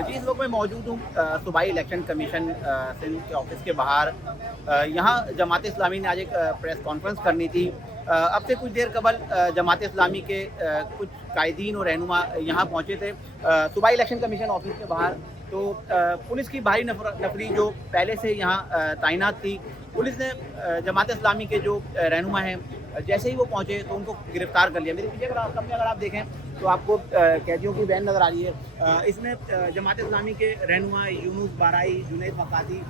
जी, इस वक्त मैं मौजूद हूँ सूबाई इलेक्शन कमीशन सिंध के ऑफिस के बाहर। यहाँ जमात इस्लामी ने आज एक प्रेस कॉन्फ्रेंस करनी थी। अब से कुछ देर कबल जमात इस्लामी के कुछ कायदीन और रहनुमा यहाँ पहुँचे थे सूबाई इलेक्शन कमीशन ऑफिस के बाहर। तो पुलिस की भारी नफरी जो पहले से यहाँ तैनात थी, पुलिस ने जमात इस्लामी के जो रहनुमा हैं जैसे ही वो पहुँचे तो उनको गिरफ्तार कर लिया। मेरे पीछे अगर आप देखें तो आपको कैदियों की वैन नज़र आ रही है। इसमें जमात इस्लामी के रहनुमा यूनुस बाराई, जुनैद मकाती,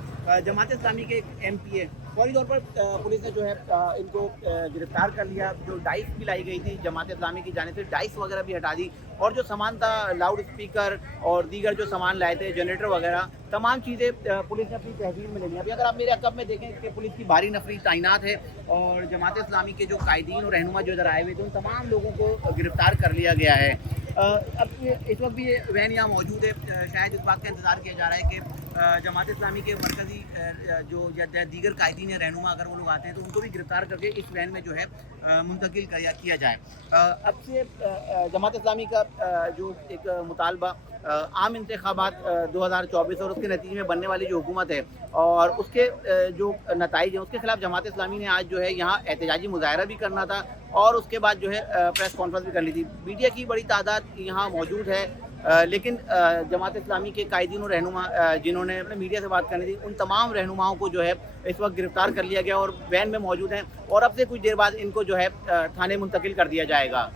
जमात इस्लामी के MPA फौरी तौर पर पुलिस ने जो है इनको गिरफ्तार कर लिया। जो डाइस भी लाई गई थी जमात इस्लामी की जानिब से, डाइस वगैरह भी हटा दी, और जो सामान था लाउड स्पीकर और दीगर जो सामान लाए थे, जनरेटर वगैरह, तमाम चीज़ें पुलिस ने अपनी तहवील में ले ली। अभी अगर आप मेरे अकब में देखें कि पुलिस की भारी नफरी तैनात है और जमात इस्लामी के जो कायदीन और रहनुमा जो इधर आए हुए थे उन तमाम लोगों को गिरफ्तार कर लिया गया है। अब इस वक्त भी ये वैन यहाँ मौजूद है। शायद इस बात का इंतज़ार किया जा रहा है कि जमात इस्लामी के मरकज़ी जो दीगर कायदीन या रहनुमा अगर वो लोग आते हैं तो उनको भी गिरफ्तार करके इस वैन में जो है मुंतकिल किया जाए। अब से जमात इस्लामी का जो एक मुतालबा आम इंतखाबात 2024 और उसके नतीजे में बनने वाली जो हुकूमत है और उसके जो नताइज हैं उसके खिलाफ जमात इस्लामी ने आज जो है यहाँ एहतजाजी मुजाहरा भी करना था और उसके बाद जो है प्रेस कॉन्फ्रेंस भी करनी थी। मीडिया की बड़ी तादाद यहाँ मौजूद है, लेकिन जमात इस्लामी के कायदीन और रहनुमा जिन्होंने अपने मीडिया से बात करनी थी उन तमाम रहनुमाओं को जो है इस वक्त गिरफ्तार कर लिया गया और वैन में मौजूद हैं और अब से कुछ देर बाद इनको जो है थाने मुंतकिल कर दिया जाएगा।